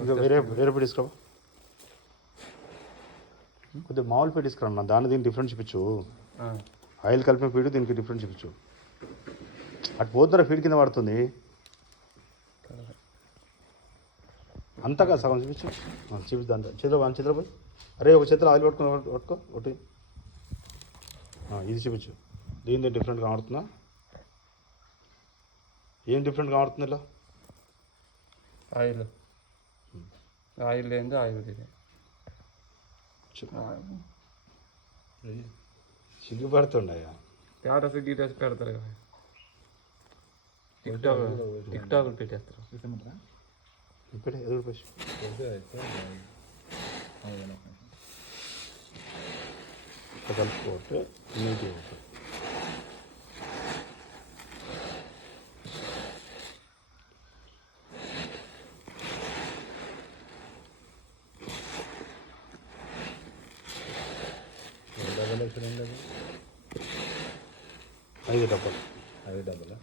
ఇంకా వేరే వేరే పీట తీసుకురా, కొద్దిగా మామూలు పీట తీసుకురా, దాన్ని దీనికి డిఫరెన్స్ చూపించు. ఆయిల్ కలిపిన పీటు దీనికి డిఫరెన్స్ చూపించు. అటు పోతున్నా ఫీడ్ కింద పడుతుంది అంతగా సగం చూపించు. చూపిద్దాం చేతిలో పోయి. అరే ఒక చేతిలో ఆయిల్ పట్టుకో ఒకటి. ఇది చూపించు. దీని డిఫరెంట్ కనబడుతుందా? ఏం డిఫరెంట్ కనబడుతుంది ఇలా? ఆయిల్ ఏంది ఆయిల్ ఇది సిగ్గుపడుతుండయా. స్టేటస్ డీటెయిల్స్ పెడతారు కదా, టిక్టాక్ పెట్టేస్తారు. ఇప్పుడే ఎదురు పసి కలుపుకోవట్టు నీట్గా ఉంటుంది. ఐదు డబ్బాలు.